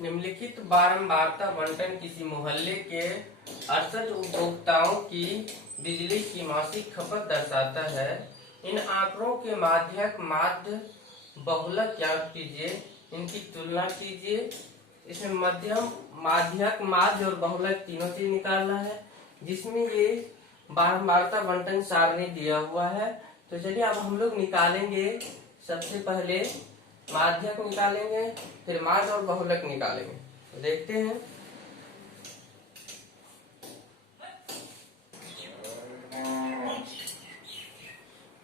निम्नलिखित बारंबारता बंटन किसी मोहल्ले के 68 उपभोक्ताओं की बिजली की मासिक खपत दर्शाता है। इन आंकड़ों के माध्यक, माध्य, बहुलक ज्ञात कीजिए, इनकी तुलना कीजिए। इसमें मध्यम, माध्यक, माध्य और बहुलक तीनों चीज निकालना है, जिसमें ये बारंबारता बंटन सारणी दिया हुआ है। तो चलिए अब हम लोग निकालेंगे। सबसे पहले माध्यक निकालेंगे, फिर माध्य और बहुलक निकालेंगे। तो देखते हैं।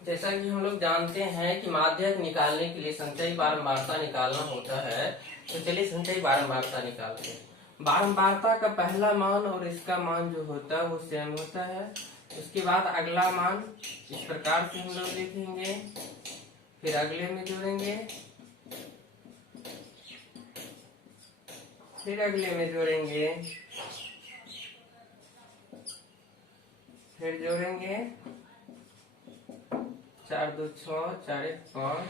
जैसा कि हम लोग जानते हैं कि माध्यक निकालने के लिए संचयी बारंबारता निकालना होता है। तो चलिए संचयी बारंबारता निकालते हैं। बारंबारता का पहला मान और इसका मान जो होता है वो सेम होता है। उसके बाद अगला मान इस प्रकार से हम लोग लिखेंगे, फिर अगले में जोड़ेंगे, फिर अगले में जोड़ेंगे, फिर जोड़ेंगे। 4 2 6, 4 1 5।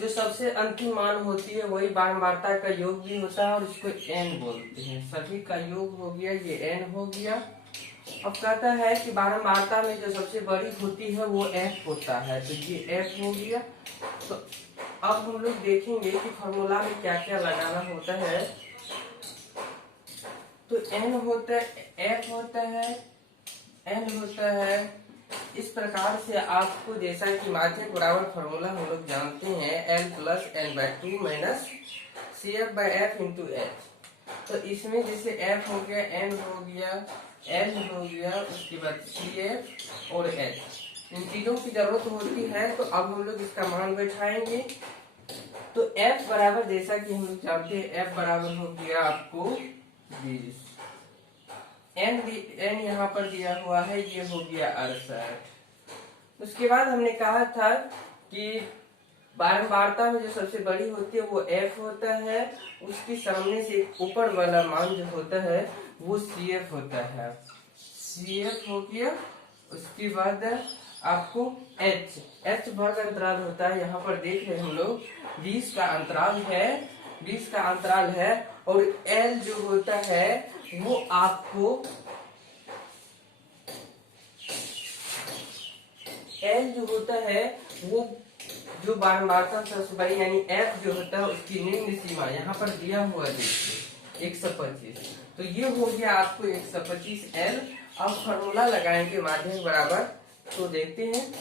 जो सबसे अंतिम मान होती है वही बारंबारता का योग भी होता है और इसको n बोलते हैं। सभी का योग हो गया, ये n हो गया। अब कहता है कि बारंबारता में जो सबसे बड़ी होती है वो f होता है, तो ये f हो गया। तो अब हम लोग देखेंगे कि फॉर्मूला में क्या क्या लगाना होता है। तो n होता है, f होता है, n होता है। इस प्रकार से आपको, जैसा कि माध्यक बराबर फॉर्मूला हम लोग जानते हैं, n plus n/2 minus CF/F into h। तो इसमें जैसे f हो गया, n हो गया, l हो गया, उसके बाद CF और h, इन चीजों की जरूरत होती है। तो अब हम लोग इसका मान बैठाएंगे। तो f बराबर, जैसा कि हम लोग जानते हैं, f बराबर हो गया आपको 20। n यहाँ पर दिया हुआ है, ये हो गया 68। उसके बाद हमने कहा था कि बारंबारता में जो सबसे बड़ी होती है वो f होता है, उसके सामने से ऊपर वाला मान जो होता है वो CF होता है, CF हो गया। उसके बाद आपको h वर्ग अंतराल होता है। यहाँ पर देख रहे हैं हम लोग 20 का अंतराल है, 20 का अंतराल है। और l जो होता है वो आपको, l जो होता है वो जो बारंबारता सबसे बड़ी यानी f जो होता है उसकी निम्न सीमा यहाँ पर दिया हुआ देखिए 125। तो ये हो गया आपको 125 l। अब फॉर्मूला लगाएंगे माध्यक बराबर, तो देखते हैं।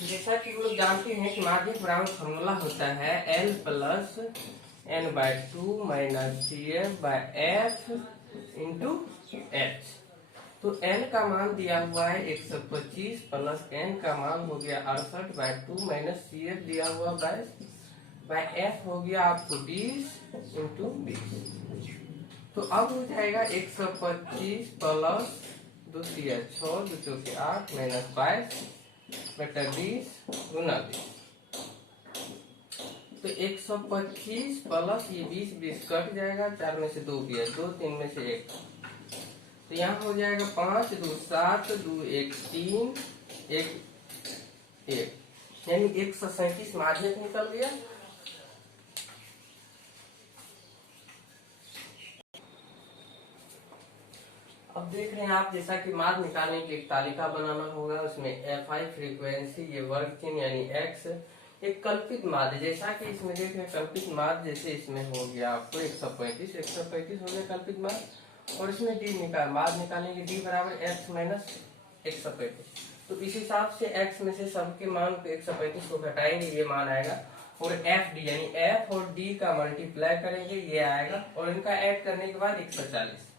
जैसा कि हम लोग जानते हैं कि माध्यक बराबर फॉर्मूला होता है l plus n/2 minus CF/F into h। तो n का मान दिया हुआ है 125 प्लस n का मान हो गया 68/2 माइनस CF दिया हुआ बाय f हो गया आपको 20 इंटू 20। तो अब हो जाएगा 125 प्लस 2 6 2 चौके 8 माइनस 22/20 गुना 20। तो 125 प्लस ये 20 कट जाएगा, 4 में से 2 गया, 2 3 में से 1, तो यहाँ हो जाएगा 5 2 7 2 1 3 1 1, यानी 137 माध्यक निकल गया। अब देख रहे हैं आप, जैसा कि माध्य निकालने के लिए एक तालिका बनाना होगा, उसमें Fi फ्रीक्वेंसी, ये वर्ग चिन्ह यानी x, एक कल्पित माध्य, जैसा कि इसमें देख रहे हैं कल्पित माध्य, जैसे इसमें हो गया आपको 135 हो गया कल्पित माध्य। और इसमें d निकाल, माध्य निकालने के d बराबर x माइनस 135। तो इस हिसाब से x में से सबके मान को 135 को घटाएंगे, ये मान आएगा। और FD यानी f और d का मल्टीप्लाई करेंगे, ये आएगा। और इनका ऐड करने के बाद 140।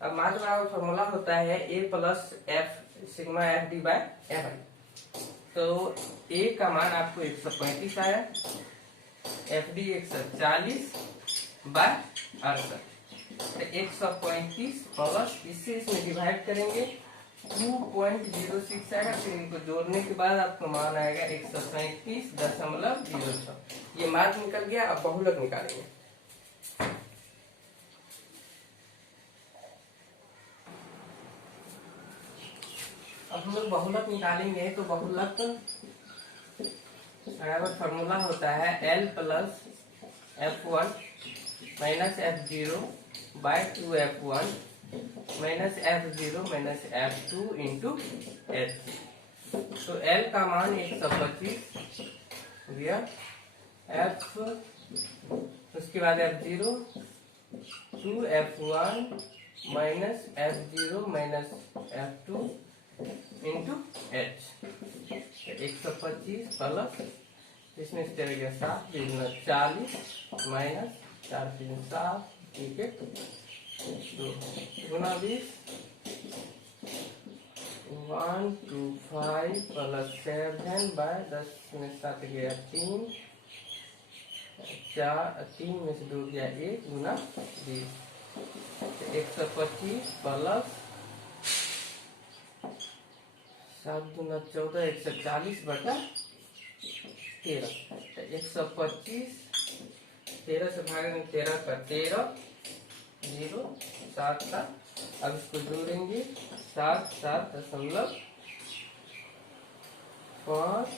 अब माध्य बराबर फॉर्मूला होता है a plus f sigma FD/Fi। तो a का मान आपको 135 आया, FD 140/68। 135 प्लस इससे इसमें डिवाइड करेंगे 2.06 आएगा। फिर इनको जोड़ने के बाद आपका मान आएगा 137.06। ये मार्क निकल गया। अब बहुलक निकालेंगे। अब हम लोग बहुलक निकालेंगे तो बहुलक बराबर फॉर्मूला होता है L plus F1 minus F0 by 2F1 minus F0 minus F2 into H। तो L का मान 125 दिया, F उसके बाद F0 2F1 minus F0 minus F2 into H। 125 plus इसमें से चलेगा 7 40 माइनस 4 3 7 ठीक है 2 गुना 20 125 प्लस 7 बाय 10 में 7 गया 3 3 में से 2 गया 1 गुना 20। 125 प्लस 7 दूना 14 140 बटा 13। 125 13 से भागेंगे 13 का 13 0 7 7। अब इसको जोड़ेंगे 7 7.5 5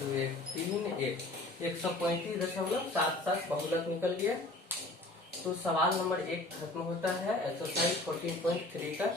2 1 3 1 135.77 बहुलक निकल गया। तो सवाल नंबर 1 खत्म होता है एक्सरसाइज 14.3 का।